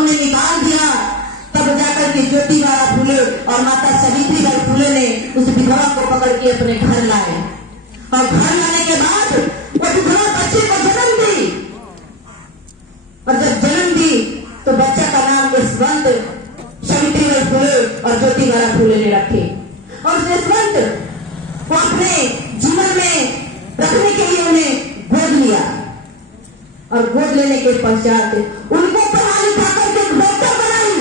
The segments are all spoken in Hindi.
उन्होंने निकाल दिया, तब जाकर के ज्योतिबा फुले और माता सावित्रीबाई फुले ने उस विधवा को पकड़ के अपने घर लाए और घर लाने के बाद वो विधवा बच्चे को जन्म दी और जब जन्म दी तो बच्चा का नाम यशवंत सावित्रीबाई फुले और ज्योतिबा फुले ने रखे और उस यशवंत को अपने जीवन में रखने के लिए उन्हें गोद लिया और गोद लेने के पश्चात उनको पढ़ा लिखा करके डॉक्टर बनाई।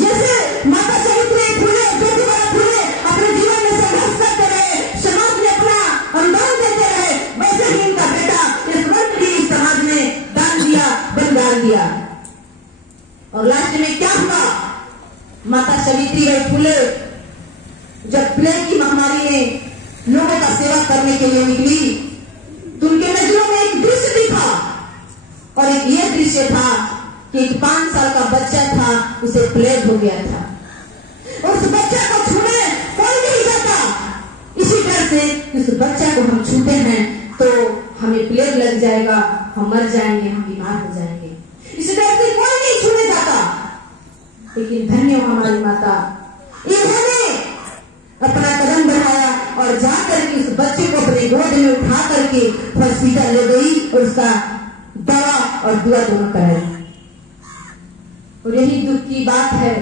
जैसे माता सावित्री फुले ज्योतिबा फुले अपने जीवन में संघर्ष करते रहे, समाज में अपना अनुदान देते रहे, वैसे ही इनका बेटा यशवंत भी समाज में दान दिया, बलिदान दिया। और लास्ट में क्या हुआ, माता सावित्रीबाई फुले जब प्लेग की महामारी में लोगों का सेवा करने के लिए निकली तो उनके नजरों में एक दृश्य दिखा और एक ये दृश्य था कि एक 5 साल का बच्चा था, उसे प्लेग हो गया था और उस बच्चे को छूने कोई नहीं जाता, इसी डर से उस बच्चा को हम छूते हैं तो हमें प्लेग लग जाएगा, हम मर जाएंगे, हम बीमार हो जाएंगे, इस डर से कोई नहीं छूने जाता। लेकिन धन्य हमारी माता, इन्होंने अपना कदम बढ़ाया और जाकर के उस बच्चे को अपने गोद में उठा करके हॉस्पिटल ले गई और उसका दवा और दुआ दोनों कराई। और यही दुख की बात है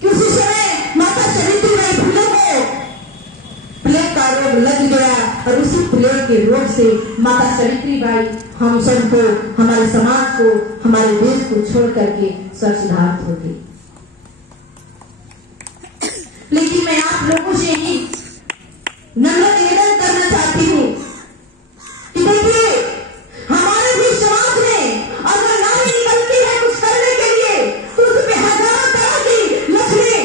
कि उसी समय माता सावित्रीबाई फुले को प्लेग का रोग लग गया और उसी प्लेग के रोग से माता सावित्रीबाई हम सबको, हमारे समाज को, हमारे देश को छोड़ करके सर्वसिद्धार्थ हो गई। लेकिन मैं आप लोगों से ही नम्र निवेदन करना चाहती हूँ कि देखिए, हमारे भी समाज में अगर नारी निकलती है कुछ करने के लिए तो उसमें हजारों तरह की लक्षणें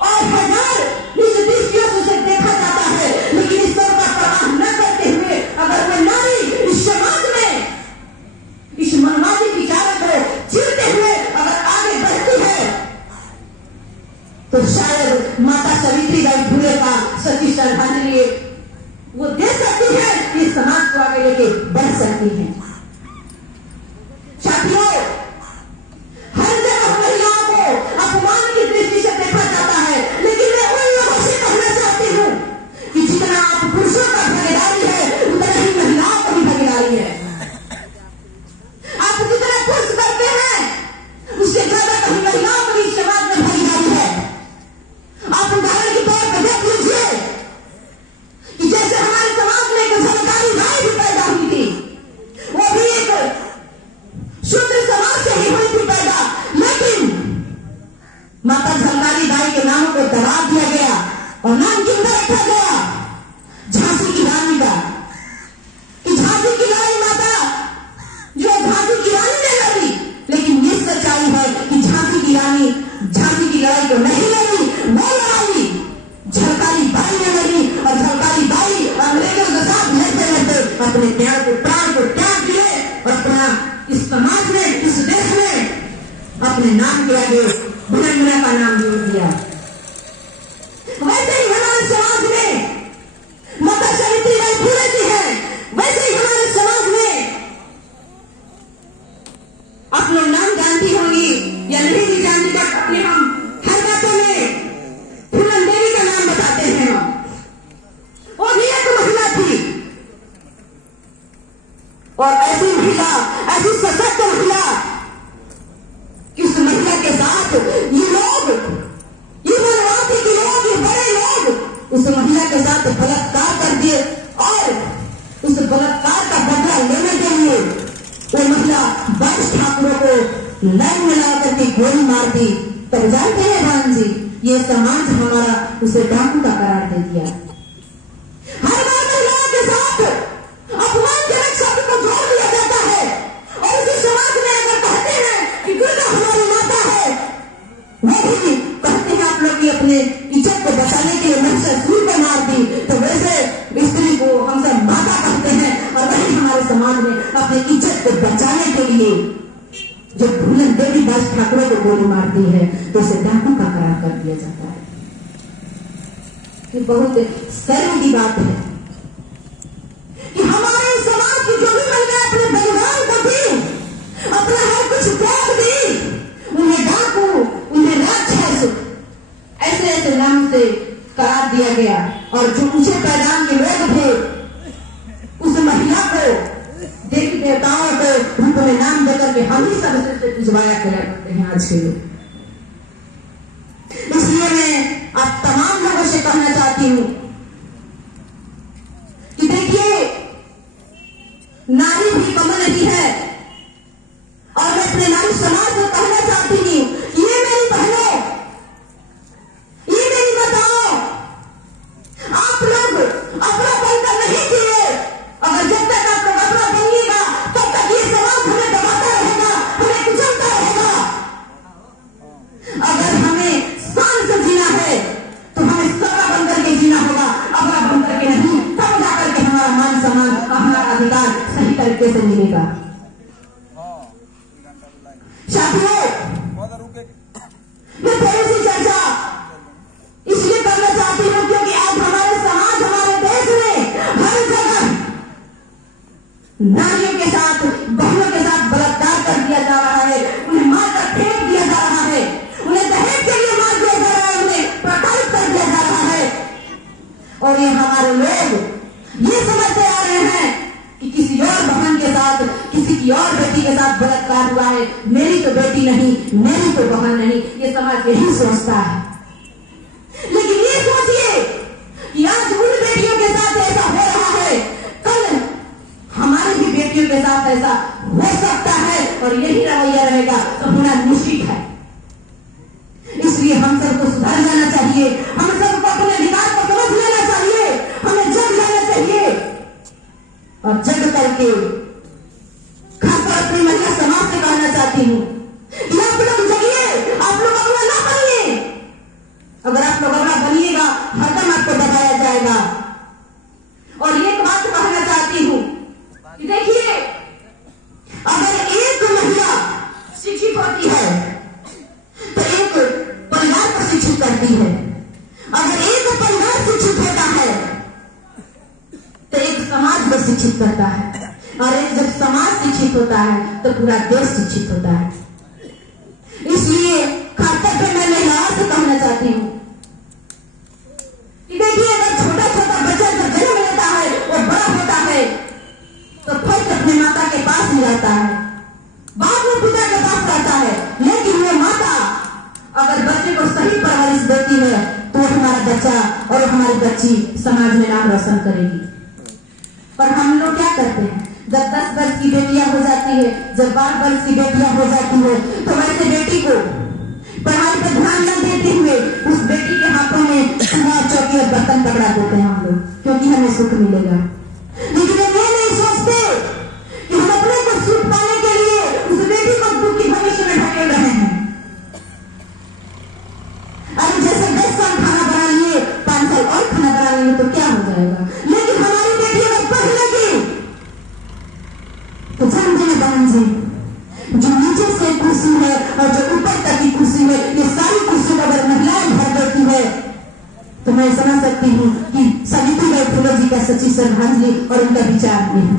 और हजार इस दृष्टियों से उसे देखा जाता है, लेकिन इस पर परवाह न करते हुए अगर वह नारी इस समाज में इस मनमानी विचारों को चीरते हुए अगर आगे बढ़ती है तो शायद माता सावित्रीबाई फुले का सच्ची श्रद्धांजलि वो दे सकती है कि समाज को आगे लेके बढ़ सकती है। साथियों, हर जगह महिलाओं को अपमान की दृष्टि से देखा जाता है, लेकिन मैं उन लोगों से कहना चाहती हूँ कि जितना आप पुरुषों का भागीदारी है उतना ही महिलाओं का भी भागीदारी है। आप जितना पुरुष करते हैं उससे ज्यादा कहीं महिलाओं को भी समाज में भागीदारी है। आप उदाहरण के तौर पर देख लीजिए कि जैसे हमारे समाज में एक सरकारी भाई भी पैदा हुई थी, वो भी एक शूद्र समाज से ही हुई थी पैदा, लेकिन माता झलकारी बाई के नामों को दबा दिया गया और नाम क्यों रखा गया झांसी की रानी का, कि झांसी की रानी माता जो झांसी की रानी ने लड़ी, लेकिन ये सच्चाई है कि झांसी की रानी झांसी की लड़ाई को नहीं लड़ी, वो लड़ाई झलकारी बाई ने लड़ी और झलकारी बाई अंग्रेजों के साथ लड़ते लड़ते अपने प्राण को त्याग दिए और अपना इस समाज में, इस देश में अपने नाम के आगे बुलंदना का नाम जोड़ दिया। वैसे ही हमारे समाज में माता सावित्रीबाई फुले जी है, वैसे ही हमारे समाज में आप लोग नाम जानती होंगी या नहीं भी जानती, बट अपने हम हर बातों में फूलन देवी का नाम बताते हैं। हम वो भी एक महिला थी और ऐसी महिला, ऐसी सशक्त महिला कि उस महिला के साथ ये लोग, ये मनवाती के लोग, ये बड़े लोग उस महिला के साथ बलात्कार कर दिए और उस बलात्कार का बदला लेने के लिए वो महिला 22 ठाकुरों को लाइन में ला करके गोली मार दी। तब जानते हैं भान जी, ये समाज हमारा उसे डाकू का करार दे दिया। हर बार महिलाओं के साथ अपमानजनक शब्द को जोड़ दिया जाता है और उसी समाज में अगर कहते हैं कि दुर्गा हमारी माता है, वो भी कहते हैं आप लोग अपने इज्जत को बचाने के लिए महिषासुर को मार दी, तो वैसे स्त्री को हम सब माता कहते हैं और वही हमारे समाज में अपनी इज्जत को बचाने के लिए जब फूलन देवी 22 ठाकुरों को गोली मारती है तो उसे डाकू का करार कर दिया जाता है। कि बहुत शर्म की बात है कि हमारे समाज की जो भी महिला अपने बलिदान को दी, अपना और जो ऊंचे पैदान के लोग थे उस महिला को देवी देवताओं को रूप में नाम देकर के हम ही सबसे पूजवाया करा करते हैं आज के लोग। इसलिए मैं आप तमाम लोगों से कहना चाहती हूं कि देखिए, नारी भी कम नहीं है। और मैं अपने नारी समाज को कहना चाहती हूँ, ये मेरी बहनों, ये मेरी माताओं, आप लोग अपना बनकर नहीं किए। अगर जब तक आप लोग अपना बनिएगा तब तक ये समाज हमें दबाता रहेगा, हमें कुचलता रहेगा। अगर हमें शान से जीना है तो हमें सबका बनकर के जीना होगा, अपना बनकर के नहीं। तब जाकर के हमारा मान सम्मान, हमारा अधिकार सही तरीके से मिलेगा। साथियों, मैं थोड़ी सी चर्चा इसलिए करना चाहती हूँ क्योंकि आज हमारे समाज, हमारे देश में हर जगह नारियों के साथ, बहनों के साथ बलात्कार कर दिया जा रहा है, उन्हें मारकर फेंक दिया जा रहा है, उन्हें दहेज के लिए मार दिया जा रहा है, उन्हें प्रताड़ित कर दिया जा रहा है। और ये हमारे लोग ये समझते आ रहे हैं कि किसी और बहन के साथ, किसी की और बेटी के साथ बलात्कार हुआ है, मेरी तो बेटी नहीं, मेरी तो बहन नहीं, ये समाज यही सोचता है। लेकिन ये सोचिए कि आज उन बेटियों के साथ ऐसा हो रहा है, कल हमारी भी बेटियों के साथ ऐसा हो सकता है, और यही रवैया रहेगा तो होना निश्चित है। इसलिए हम सबको सुधर जाना चाहिए, हम सबको अपने अधिकार को समझ लेना चाहिए, हमें जग जाना चाहिए। और जग करके खासकर अपनी महिला समाज से कहना चाहती हूँ कि आप लोग जगिए, आप लोग अपना ना बनिए। अगर आप लोग अपना बनिएगा, हरदम आपको दबाया जाएगा। और एक बात कहना चाहती हूँ कि देखिए, अगर एक महिला शिक्षित होती है तो एक परिवार को शिक्षित करती है। अगर एक परिवार शिक्षित होता है तो एक समाज को शिक्षित करता है, और एक जब समाज शिक्षित होता है तो पूरा देश शिक्षित होता है। इसलिए खासतौर पर मैं महिलाओं से कहना चाहती हूँ कि देखिए, अगर छोटा छोटा बच्चा जब जन्म लेता है, वो बड़ा होता है तो फर्स्ट अपने माता के पास ही रहता है, बाद में पिता के पास रहता है। लेकिन वो माता अगर बच्चे को सही परवरिश देती है तो हमारा बच्चा और हमारी बच्ची समाज में नाम रोशन करेगी। पर हम लोग क्या करते हैं, जब 10 वर्ष की बेटियां हो जाती है, जब 12 वर्ष की बेटियां हो जाती है, तो वैसे बेटी को पढ़ाई पर ध्यान न देते हुए उस बेटी के हाथों में चौकी और बर्तन पकड़ा देते हैं हम लोग, क्योंकि हमें सुख मिलेगा। लेकिन ये नहीं सोचते कि हम अपने को सुख पाने के लिए उस बेटी को दुखी भविष्य में ढकेल रहे हैं। अरे जैसे 10 साल खाना बना लिए, 5 साल और खाना बना लिए तो क्या हो जाएगा। लेकिन हमारी बेटी अगर पढ़ लेगी तो समझे बहन जी, जो नीचे से कुर्सी है और जो ऊपर तक की कुर्सी है, ये सारी कुर्सी अगर महिलाएं भर देती है तो मैं समझ सकती हूँ कि सावित्रीबाई फुले जी का सच्ची श्रद्धांजलि और उनका विचार भी है।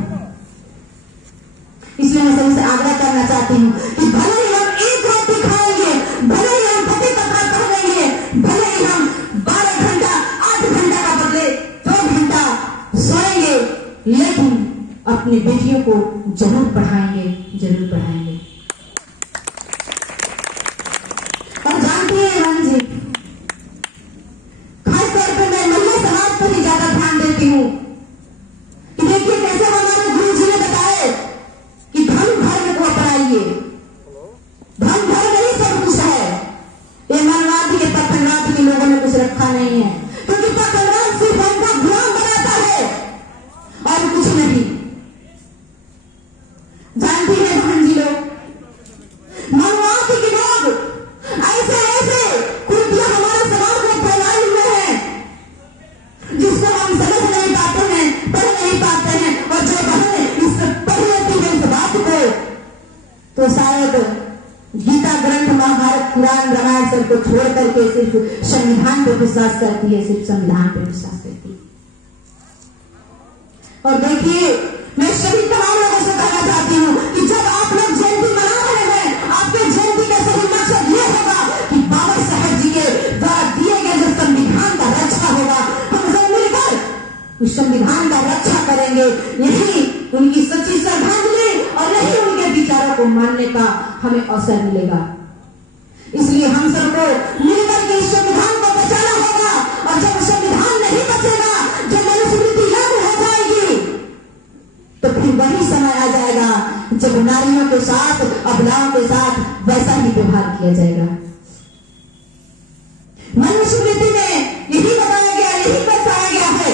इसलिए मैं सभी से आग्रह करना चाहती हूँ कि भले ही हम एक रोटी खाएंगे, भले ही हम पति पत्रा पढ़ेंगे, भले ही हम 12 घंटा 8 घंटा का बदले 2 घंटा सोएंगे, लेकिन अपनी बेटियों को जरूर पढ़ाएंगे, जरूर पढ़ाएंगे। और जानती है बहन जी, खासतौर पर मैं महिला समाज पर ही ज्यादा ध्यान देती हूँ कि देखिए कैसे हमारे गुरु जी ने बताए कि धन धर्म को अपनाइए। धन धर्म नहीं सब कुछ है, ये मनवादी के पखंडवाद के लोगों ने कुछ रखा नहीं है, क्योंकि पखंडवाद सिर्फ हमको गुलाम बनाता है और कुछ नहीं। जानती है बहन जी लोग, मनवादी के लोग ऐसे ऐसे कुर्तियां हमारे समाज में फैलाए हुए हैं जिसको हम समझ नहीं पाते हैं, पढ़ नहीं पाते हैं। और जो बहन इससे पढ़ लेती है इस बात को तो शायद गीता ग्रंथ, महाभारत, पुराण, रामायण सबको छोड़ करके सिर्फ संविधान पर विश्वास करती है, सिर्फ संविधान पर विश्वास करती है। और देखिए, मैं सभी तमाम लोगों से कहना चाहती हूँ कि जब आप लोग जयंती मना रहे हैं, आपके जयंती का सही मकसद ये होगा कि बाबा साहेब जी के द्वारा दिए गए जो संविधान का रक्षा होगा, हम सब मिलकर को मानने का हमें अवसर मिलेगा। इसलिए हम सबको मिलकर के इस संविधान को बचाना होगा। और जब संविधान नहीं बचेगा, जब मनुस्मृति लागू हो जाएगी, तो फिर वही समय आ जाएगा जब नारियों के साथ, अबलाओं के साथ वैसा ही व्यवहार किया जाएगा। मनुस्मृति में यही बताया गया, यही दर्शाया गया है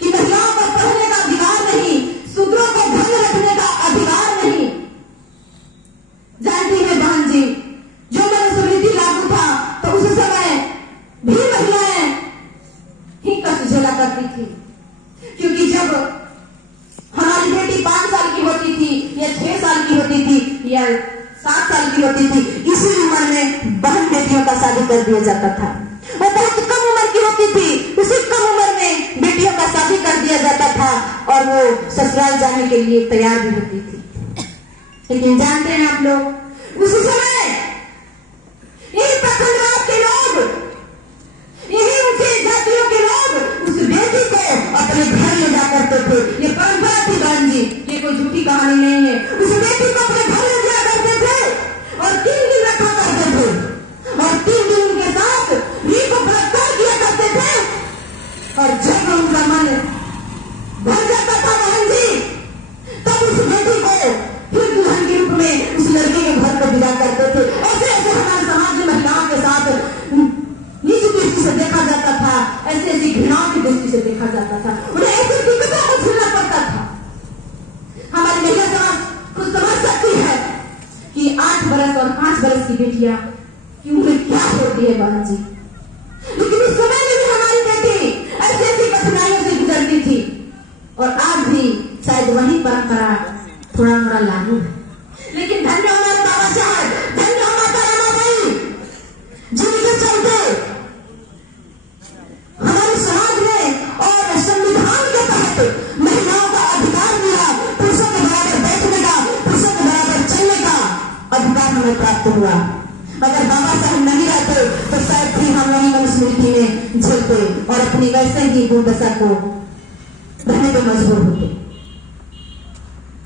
कि महिलाओं को पढ़ने का अधिकार नहीं, शूद्रों को धन रखने का अधिकार नहीं। जानती है बहन जी, जो मनुस्मृति लागू था तो उस समय भी महिलाएं ही कष्ट झेला करती थी, क्योंकि जब हमारी बेटी 5 साल की होती थी या 6 साल की होती थी या 7 साल की होती थी, इसी उम्र में बहन बेटियों का शादी कर दिया जाता था। और बहुत कम उम्र की होती थी, उसी कम उम्र में बेटियों का शादी कर दिया जाता था और वो ससुराल जाने के लिए तैयार भी होती थी। लेकिन जानते हैं आप लोग, उस समय यही प्रखंडवाद के लोग, यही ऊंचे जातियों के लोग उस बेटी को अपने घर ले जा करते थे। ये परंपरा थी बहन जी, ये कोई झूठी कहानी नहीं है। उस बेटी को अपने घर ले जा करते थे और 3 दिन रखा करते थे और 3 दिन उनके साथ रीत को बलात्कार किया करते थे। और जब उनका मन भर जाता था बहन जी, तब उस बेटी को फिर दुल्हन के रूप में उस लड़के के घर को विदा करते थे। ऐसे ऐसे हमारे समाज में महिलाओं के साथ नीच दृष्टि से देखा जाता था, ऐसे ऐसी घृणाओं की दृष्टि से देखा जाता था। उन्हें ऐसी दिक्कतों को झेलना पड़ता था। हमारी महिला समाज कुछ समझ सकती है कि 8 बरस और 5 बरस की बेटियां की उम्र क्या होती है बहन जी, लेकिन उस समय में भी हमारी बेटी ऐसी ऐसी कठिनाइयों से गुजरती थी। और आज भी शायद वही परंपरा थोड़ा थोड़ा लागू है। लेकिन धन्य हमारे बाबा साहब, धन्य माता रमाबाई, जिनके चलते हमारे समाज में और संविधान के तहत महिलाओं का अधिकार मिला, पुरुषों के बराबर बैठने का, पुरुषों के बराबर चलने का अधिकार हमें प्राप्त हुआ। अगर बाबा साहब नहीं रहते तो शायद फिर हम वही मनुस्मृति में झेलते और अपनी वैसे ही दुर्दशा को रहने पर मजबूर होते।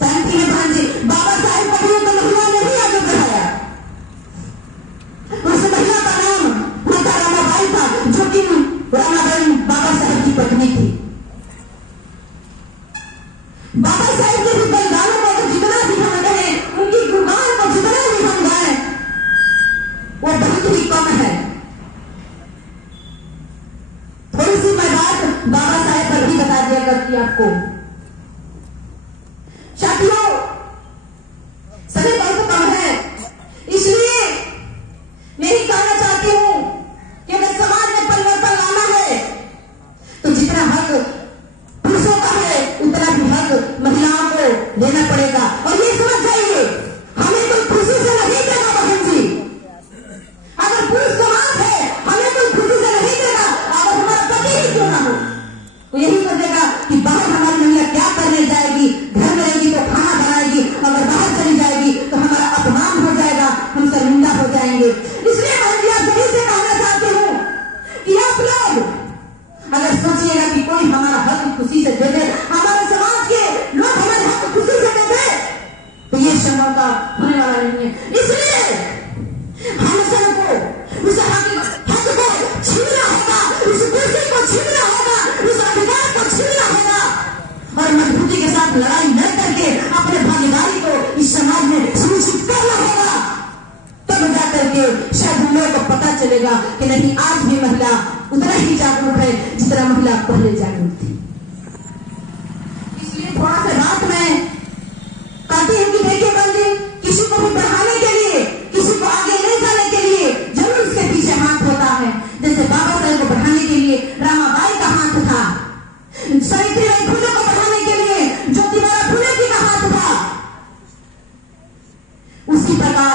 जानती है बहन जी, बाबा साहब कभी तो महिला ने ही आगे बढ़ाया। उस महिला का नाम माता रमाबाई था, जो कि रमाबाई बाबा साहब की पत्नी थी। बाबा साहब के भी बलिदानों को जितना भी हम कहें, उनकी गुणगान को जितना भी हम गाएं, वो बहुत ही कम है। थोड़ी सी मैं बात बाबा साहब पर भी बता दिया करती आपको। साथियों, समय बहुत कम है, इसलिए मैं ही कहना चाहती हूं कि अगर समाज में परिवर्तन लाना है तो जितना हक पुरुषों का है उतना भी हक महिलाओं को देना पड़ेगा। और ये समझ जाइए, हमें कोई खुशी से नहीं देगा बहन जी। अगर पुरुष समाज है, हमें कोई खुशी से नहीं देगा। अगर हमारा पति ही क्यों ना हो, तो यही सोचेगा कि बाहर हमारी महिला क्या करने जाएगी, घर में रहेगी तो खाना बनाएगी, अगर बाहर चली जाएगी तो हमारा अपमान हो जाएगा, हम शर्मिंदा हो जाएंगे। इसलिए मैं आप सभी से कहना चाहती हूँ कि आप लोग अगर सोचिएगा कि कोई हमारा हक खुशी से दे दे, हमारे समाज के लोग हमारे हक खुशी से दे दे, तो ये संभव का होने वाला नहीं है। इसलिए हम सबको उस हक को छीनना होगा, उस कुर्सी को छीनना होगा, उस अधिकार को छीनना होगा और मजबूती के साथ लड़ाई न करके अपने भागीदारी को इस समाज में सुनिश्चित करना होगा। तब जाकर के शायद हम लोगों को पता चलेगा कि नहीं, आज भी महिला उतना ही जागरूक है जितना महिला पहले जागरूक थी। इसलिए थोड़ा सा बात मैं कहती हूँ कि देखिए बहन जी, किसी को भी बढ़ाने के लिए, किसी को आगे ले जाने के लिए जरूर उसके पीछे हाथ होता है। जैसे बाबा साहब को बढ़ाने के लिए रमाबाई का हाथ था, सावित्रीबाई फुले को बढ़ाने के लिए ज्योतिबा फुले जी का हाथ था, उसी प्रकार